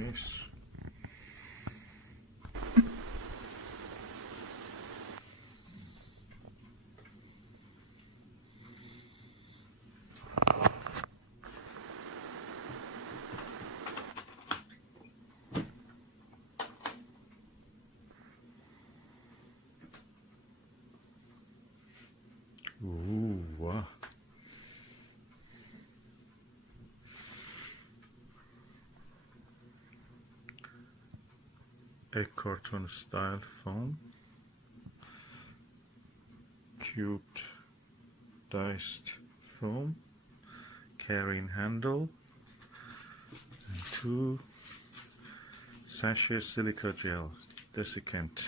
case. Ooh, wow. A carton style foam, cubed diced foam, carrying handle, and 2 sachet silica gel, desiccant.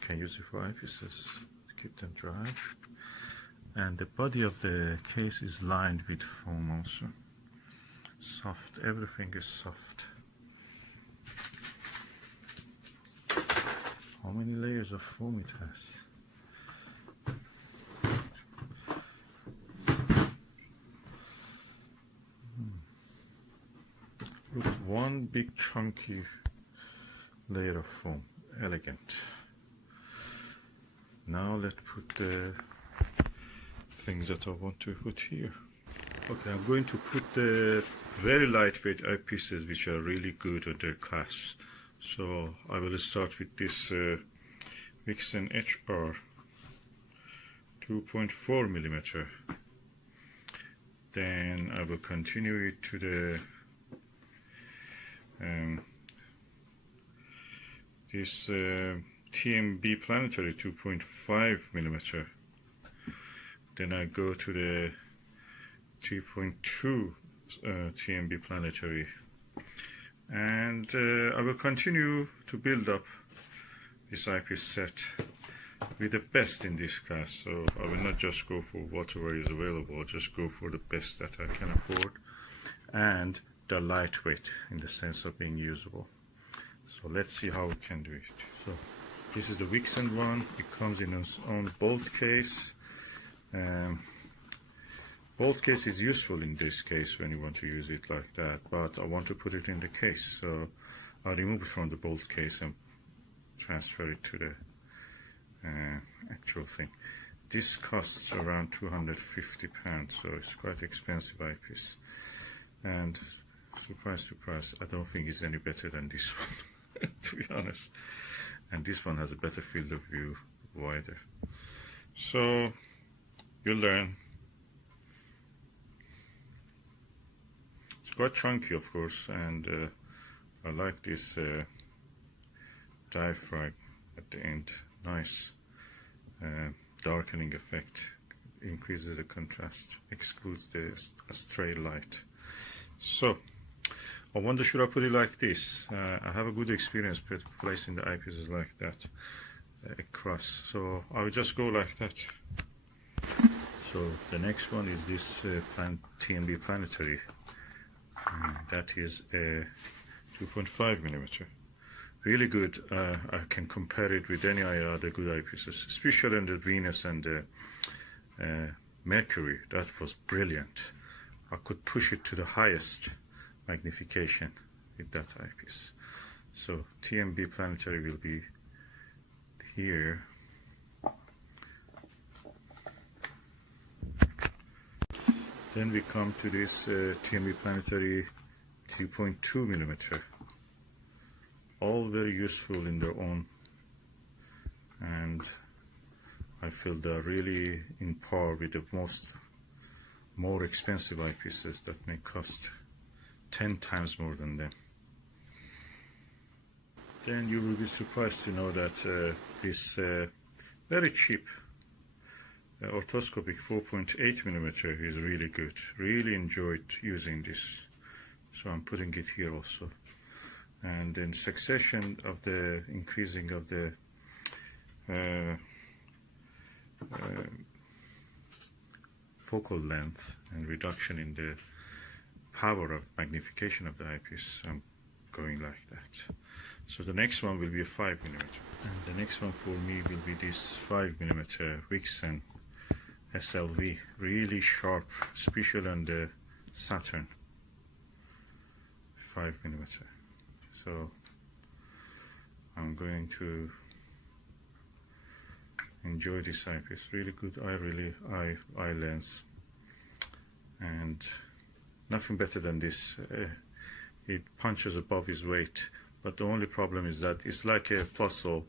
Can use it for eyepieces, keep them dry. And the body of the case is lined with foam also. Soft, everything is soft. How many layers of foam it has? Look, one big chunky layer of foam, elegant. Now let's put the things that I want to put here. Okay, I'm going to put the very lightweight eyepieces which are really good at their class. So I will start with this Vixen HR 2.4 millimeter. Then I will continue it to the this TMB Planetary 2.5 millimeter. Then I go to the 3.2 TMB Planetary, and I will continue to build up this eyepiece set with the best in this class. So I will not just go for whatever is available, I'll just go for the best that I can afford, and the lightweight in the sense of being usable. So let's see how we can do it. So this is the Vixen one. It comes in its own bolt case. Bolt case is useful in this case when you want to use it like that, but I want to put it in the case, so I'll remove it from the bolt case and transfer it to the actual thing. This costs around £250, so it's quite expensive eyepiece, and surprise, surprise, I don't think it's any better than this one to be honest, and this one has a better field of view, wider. So you'll learn. It's quite chunky, of course, and I like this diaphragm at the end. Nice darkening effect, increases the contrast, excludes the stray light. So I wonder, should I put it like this? I have a good experience placing the eyepieces like that across, so I will just go like that. So the next one is this TMB Planetary. That is a 2.5 millimeter. Really good. I can compare it with any other good eyepieces, especially in the Venus and the Mercury. That was brilliant. I could push it to the highest magnification with that eyepiece. So TMB Planetary will be here. Then we come to this TMB Planetary 2.2 millimeter. All very useful in their own, and I feel they're really in par with the more expensive eyepieces that may cost 10 times more than them. Then you will be surprised to know that this very cheap orthoscopic 4.8 millimeter is really good. Really enjoyed using this, so I'm putting it here also. And in succession of the increasing of the focal length and reduction in the power of magnification of the eyepiece, I'm going like that. So the next one will be a 5 millimeter, and the next one for me will be this 5 millimeter Vixen SLV, really sharp, especially on the Saturn. 5 millimeter. So I'm going to enjoy this eyepiece. Really good eye lens, and nothing better than this. It punches above his weight, but the only problem is that it's like a Plossl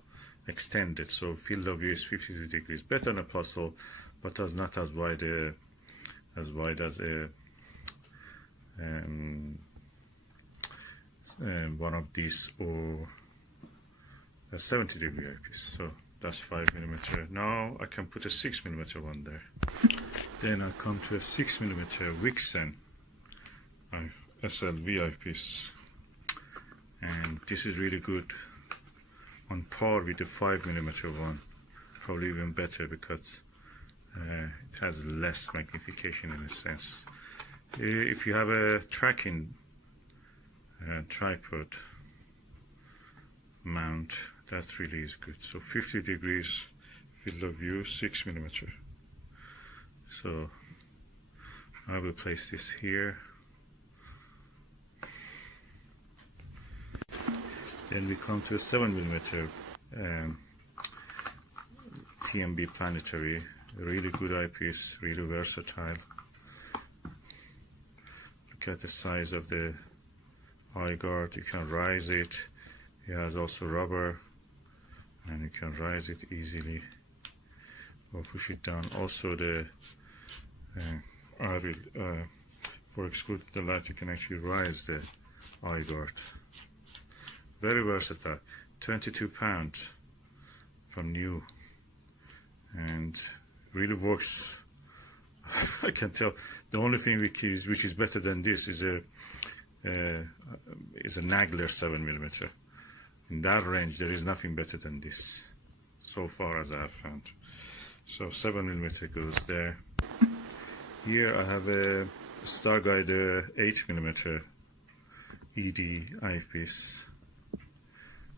extended, so field of view is 52 degrees, better than a Plossl, but not as wide as a one of these, or a 70-degree eyepiece. So that's 5mm. Now I can put a 6mm one there. Then I come to a 6mm Vixen SLV eyepiece, and this is really good, on par with the 5mm one, probably even better, because it has less magnification in a sense. If you have a tracking tripod mount, that really is good. So 50 degrees field of view, 6mm. So I will place this here. Then we come to a 7mm TMB Planetary, really good eyepiece, really versatile. Look at the size of the eye guard. You can rise it. It has also rubber, and you can rise it easily or push it down. Also the for excluding the light, you can actually rise the eye guard. Very versatile. 22 pounds from new, and really works. I can tell. The only thing which is better than this is a Nagler 7mm. In that range, there is nothing better than this, so far as I have found. So 7mm goes there. Here I have a Starguider 8mm ED eyepiece,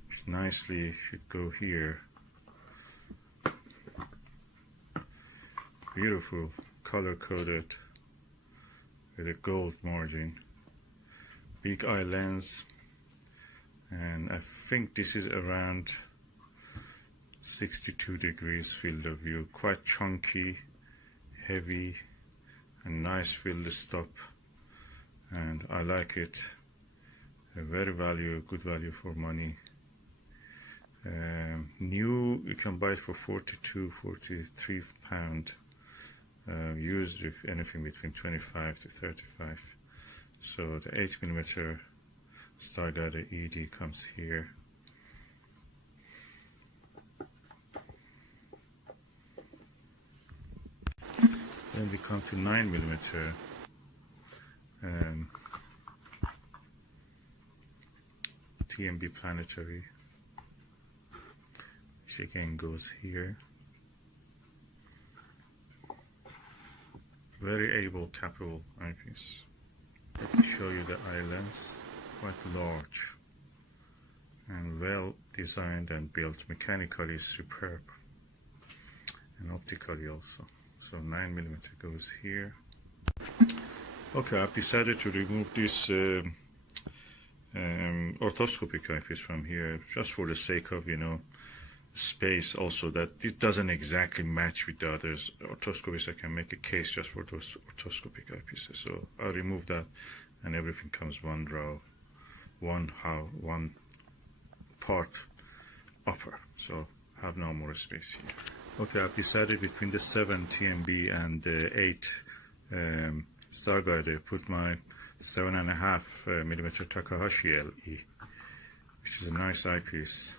which nicely should go here. Beautiful, color coded with a gold margin. Big eye lens, and I think this is around 62 degrees field of view. Quite chunky, heavy, and nice field stop, and I like it. A very good value for money. New, you can buy it for 43 pound. Used with anything between 25 to 35. So the 8mm Starguider ED comes here. Then we come to 9mm TMB Planetary, which again goes here. Very able, capable eyepiece. Let me show you the eye lens. Quite large and well designed and built. Mechanically superb, and optically also. So 9mm goes here. Okay, I've decided to remove this orthoscopic eyepiece from here, just for the sake of, space. Also, that it doesn't exactly match with the others orthoscopics. I can make a case just for those orthoscopic eyepieces. So I'll remove that, and everything comes one row, one part upper. So have no more space here. Okay, I've decided between the 7 TMB and the 8 Starguider. Put my 7.5mm Takahashi LE, which is a nice eyepiece.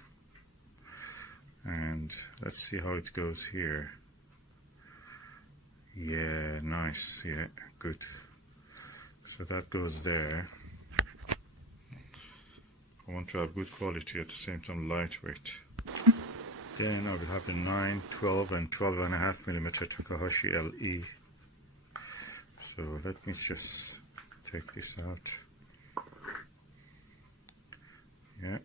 And let's see how it goes here. Yeah, nice. Yeah, good. So that goes there. I want to have good quality, at the same time lightweight. Then I will have the 9, 12 and 12.5mm Takahashi LE. So let me just take this out. Yeah.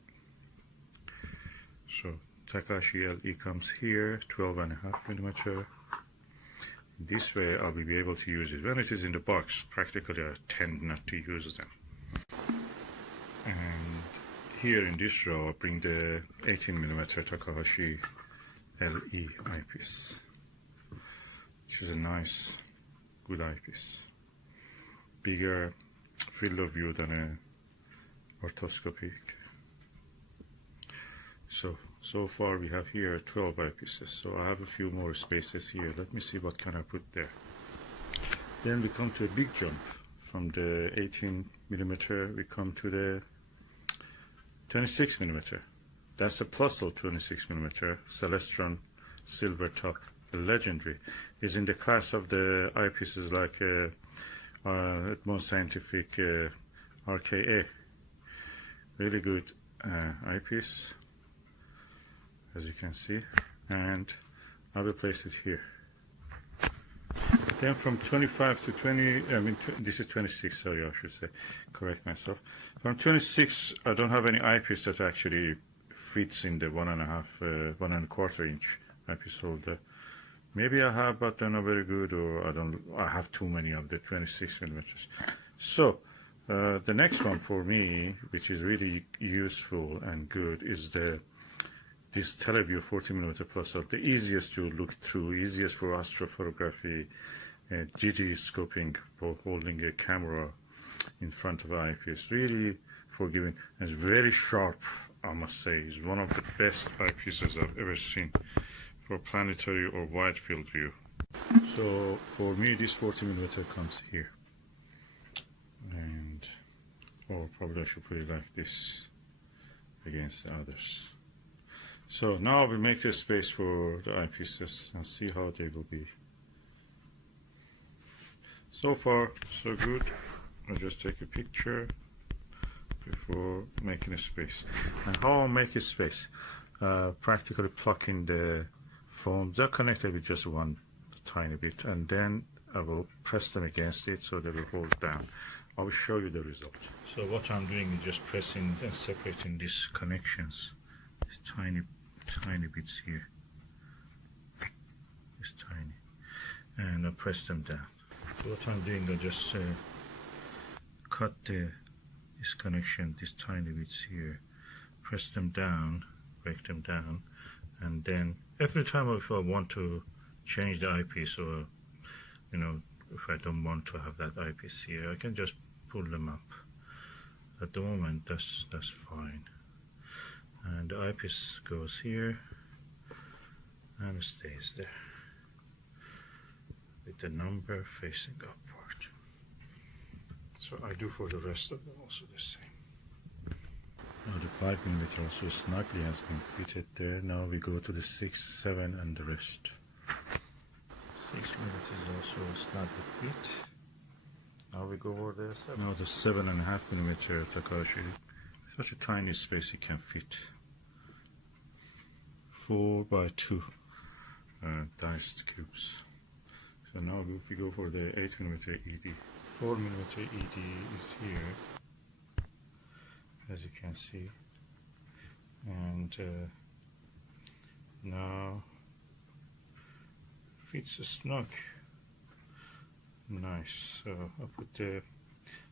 So Takahashi LE comes here, 12.5mm. This way I'll be able to use it. When it is in the box, practically I tend not to use them. And here in this row, I bring the 18mm Takahashi LE eyepiece, which is a nice, good eyepiece. Bigger field of view than a orthoscopic. So far we have here 12 eyepieces, so I have a few more spaces here. Let me see what can I put there. Then we come to a big jump. From the 18mm we come to the 26mm. That's the Plossl 26mm, Celestron Silvertop, legendary. Is in the class of the eyepieces like Most Scientific RKA. Really good eyepiece, as you can see, and I will place it here. Then from 25 to 20, this is 26, sorry, I should say, correct myself. From 26, I don't have any eyepiece that actually fits in the 1.25 inch eyepiece holder. Maybe I have, but they're not very good, or I have too many of the 26mm. So, the next one for me, which is really useful and good, is this Televue 40mm Plossl, the easiest to look through, easiest for astrophotography, GG scoping, for holding a camera in front of an eyepiece. Really forgiving, and it's very sharp, I must say. It's one of the best eyepieces I've ever seen for planetary or wide field view. So for me, this 40mm comes here, and or probably I should put it like this against the others. So now we make the space for the eyepieces and see how they will be. So far, so good. I'll just take a picture before making a space. And how I'll make a space? Practically plucking the foams. They're connected with just one tiny bit, and then I will press them against it so they will hold down. I will show you the result. So what I'm doing is just pressing and separating these connections, these tiny bits here, this tiny, and I press them down. So what I'm doing, I just cut this connection, these tiny bits here, press them down, break them down, and then every time if I want to change the eyepiece, or if I don't want to have that eyepiece here, I can just pull them up. At the moment, that's fine. And the eyepiece goes here and stays there with the number facing upward. So I do for the rest of them also the same. Now the 5mm also snugly has been fitted there. Now we go to the 6, 7 and the rest. 6mm is also snugly fit. Now we go over the 7. Now the 7.5mm Takahashi. Such a tiny space it can fit. 4x2 diced cubes. So now if we go for the 8mm ED, 4mm ED is here, as you can see, and now fits snug. Nice. So I'll put the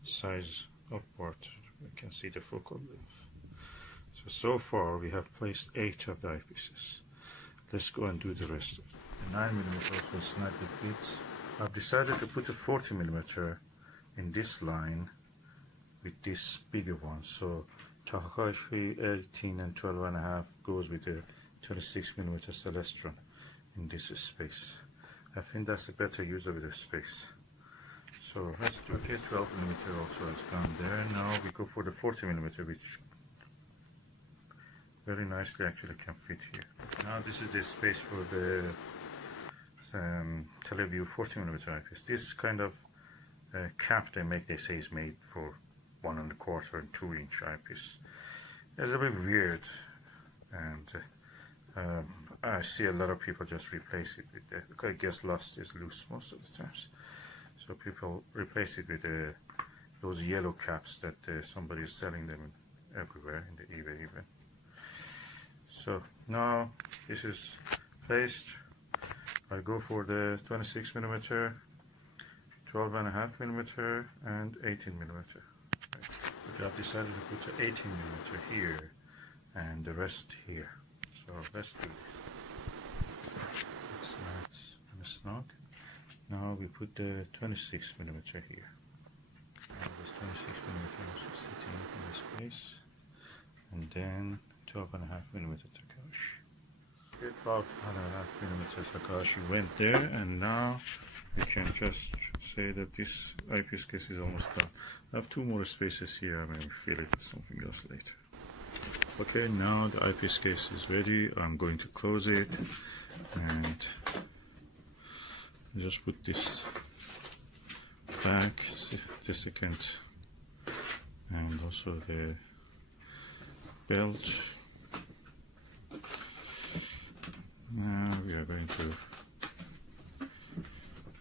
size upward. You can see the focal length. So far we have placed 8 of the eyepieces. Let's go and do the rest of them. The 9mm also snugly fits. I've decided to put a 40mm in this line with this bigger one. So Takahashi 18 and 12.5 goes with the 26mm Celestron in this space. I think that's a better use of the space. So let's do it. 12mm also has gone there. Now we go for the 40mm, which very nicely actually can fit here. Now this is the space for the Televue 40mm eyepiece. This kind of cap they make, they say, is made for 1.25 and 2 inch eyepiece. It's a bit weird, and I see a lot of people just replace it with the, I guess lost is loose most of the times. So people replace it with those yellow caps that somebody is selling them everywhere in the eBay even. So now this is placed. I go for the 26mm, 12.5mm and 18mm. but I've decided to put an 18mm here and the rest here. So let's do this. It's nice and snug. Now we put the 26mm here. Now this 26mm is sitting in this place, and then 12.5mm Takahashi. 12.5mm Takahashi went there, and now we can just say that this eyepiece case is almost done. I have 2 more spaces here. I may fill it with something else later. Okay, now the eyepiece case is ready. I'm going to close it and just put this back, the second, and also the belt. Now we are going to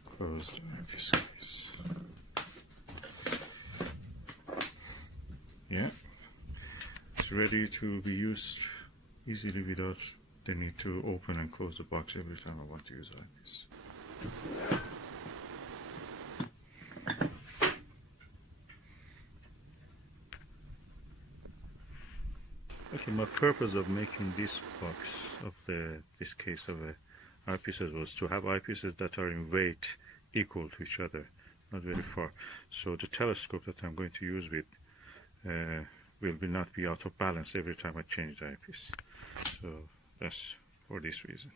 close the eyepiece case. Yeah, it's ready to be used easily without the need to open and close the box every time I want to use eyepiece. Okay, my purpose of making this box of this case of eyepieces was to have eyepieces that are in weight equal to each other, not very far. So the telescope that I'm going to use with will not be out of balance every time I change the eyepiece. So that's for this reason.